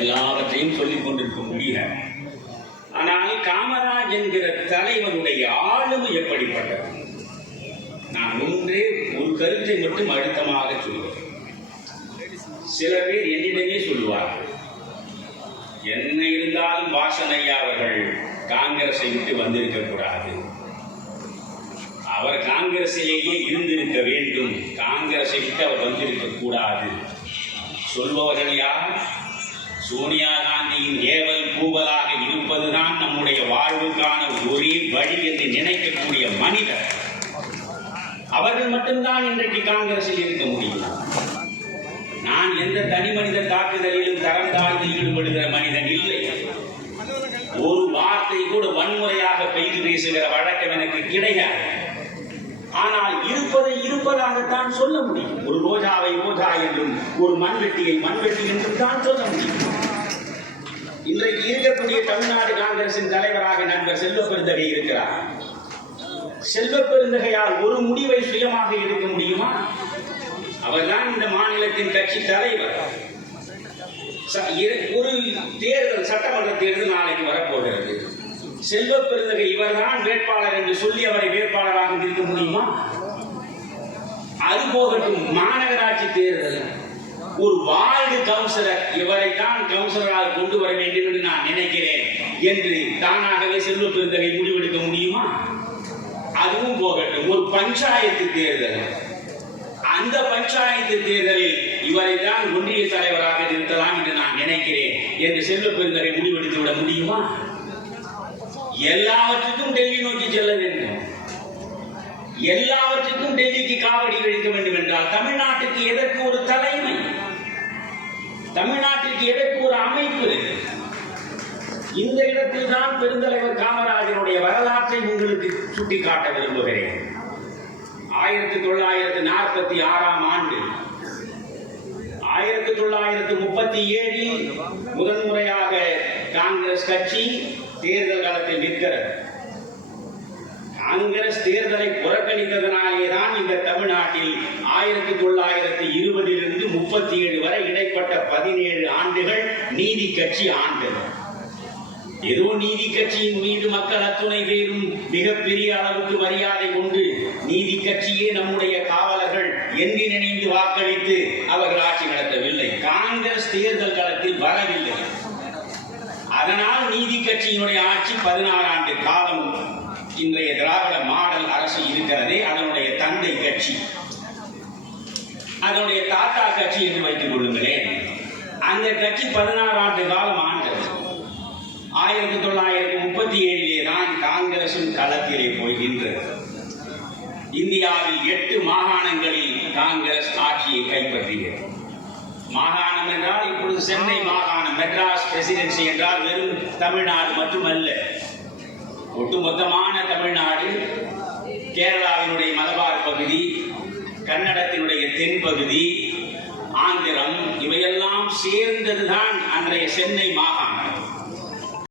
எல்லாவற்றையும் சொல்லிக் கொண்டிருக்க முடியாது. ஆனால் காமராஜ் என்கிற தலைவனுடைய ஆளுமை எப்படிப்பட்டது? நான் ஒன்றே ஒரு கருத்தை மட்டும் அழுத்தமாக சொல்லுவேன். சில பேர் என்னிடமே சொல்லுவார்கள், என்ன இருந்தாலும் வாசனையா அவர்கள் காங்கிரஸை விட்டு வந்திருக்க கூடாது, அவர் காங்கிரசிலேயே இருந்திருக்க வேண்டும், காங்கிரஸை விட்டு அவர் வந்திருக்க கூடாது. சொல்பவர்கள் யார்? சோனியா காந்தியின் ஏவல் கூவலாக இருப்பதுதான் நம்முடைய வாழ்வுக்கான ஒரே வழி என்று நினைக்கக்கூடிய மனிதர். அவர்கள் மட்டும்தான் இன்றைக்கு காங்கிரஸில் இருக்க முடியும். நான் எந்த தனி மனித தாக்குதலிலும் தரம் தாழ்ந்து ஈடுபடுகிற மனிதன் இல்லை. ஒரு வார்த்தை கூட வன்முறையாக பெய்து பேசுகிற வழக்கம் எனக்கு கிடையாது. ஆனால் இருப்பதை இருப்பதாகத்தான் சொல்ல முடியும். ஒரு ரோஜாவை ரோஜா என்றும் ஒரு மண்வெட்டியை மண்வெட்டி என்றும் தான் சொல்ல முடியும். இன்றைக்கு இருக்கக்கூடிய தமிழ்நாடு காங்கிரசின் தலைவராக நண்பர் செல்வ பெருந்தகை இருக்கிறார். செல்வ பெருந்தகையால் ஒரு முடிவை சுயமாக எடுக்க முடியுமா? அவர்தான் இந்த மாநிலத்தின் கட்சி தலைவர். ஒரு தேர்தல், சட்டமன்ற தேர்தல் நாளைக்கு வரப்போகிறது. செல்வ பெருந்தகை இவர்தான் வேட்பாளர் என்று சொல்லி அவரை வேட்பாளராக நிறுத்த முடியுமா? அது போகட்டும், மாநகராட்சி தேர்தல் ஒரு வார்டு கவுன்சிலர் இவரைத்தான் கவுன்சிலராக கொண்டு வர வேண்டும் என்று நான் நினைக்கிறேன் என்று தானாகவே செல்வ பெருந்தகை முடிவெடுக்க முடியுமா? அதுவும் போகட்டும், ஒரு பஞ்சாயத்து தேர்தல், அந்த பஞ்சாயத்து தேர்தலில் இவரை தான் ஒன்றிய தலைவராக நிறுத்தலாம் என்று நான் நினைக்கிறேன் என்று செல்வ பெருந்தகை முடிவெடுத்து விட முடியுமா? எல்லாவற்றுக்கும் டெல்லி நோக்கி செல்ல வேண்டும், எல்லாவற்றுக்கும் டெல்லிக்கு காவடி கழிக்க வேண்டும் என்றால் தமிழ்நாட்டுக்கு எதற்கு ஒரு தலைமை, தமிழ்நாட்டிற்கு எதற்கு ஒரு அமைப்பு? இந்த இடத்தில் தான் பெருந்தலைவர் காமராஜனுடைய வரலாற்றை உங்களுக்கு சுட்டிக்காட்ட விரும்புகிறேன். 1946 ஆண்டு 1937 முதன்முறையாக காங்கிரஸ் கட்சி தேர்தல் காலத்தில் நிற்கிறது. காங்கிரஸ் தேர்தலை புறக்கணித்ததனாலேதான் இந்த தமிழ்நாட்டில் 1920 37 வரை இடைப்பட்ட 17 ஆண்டுகள் நீதி கட்சி ஆண்டது. ஏதோ நீதி கட்சியின் மீது மக்கள் அத்துணை பேரும் மிகப்பெரிய அளவுக்கு மரியாதை கொண்டு நீதி கட்சியே நம்முடைய காவலர்கள் என்று நினைந்து வாக்களித்து அவர்கள் ஆட்சி நடத்தவில்லை. காங்கிரஸ் தேர்தல் களத்தில் வரவில்லை. அதனால் நீதி கட்சியினுடைய ஆட்சி 16 ஆண்டு காலம் இன்றைய திராவிட மாடல் அரசு இருக்கிறதே, அதனுடைய தந்தை கட்சி, அதனுடைய தாத்தா கட்சி என்று வைத்துக் கொள்ளுங்களேன். அந்த கட்சி 16 ஆண்டு காலம் ஆண்டது. 1937 தான் காங்கிரசும் களத்திலே போகின்றது. இந்தியாவில் 8 மாகாணங்களில் காங்கிரஸ் ஆட்சியை கைப்பற்றியது. மாகாணம் என்றால் இப்பொழுது சென்னை மாகாணம், மெட்ராஸ் பிரசிடென்சி என்றால் வெறும் தமிழ்நாடு மட்டுமல்ல, ஒட்டுமொத்தமான தமிழ்நாடு, கேரளாவினுடைய மலபார் பகுதி, கன்னடத்தினுடைய தென்பகுதி, ஆந்திரம், இவையெல்லாம் சேர்ந்ததுதான் அன்றைய சென்னை மாகாணம்.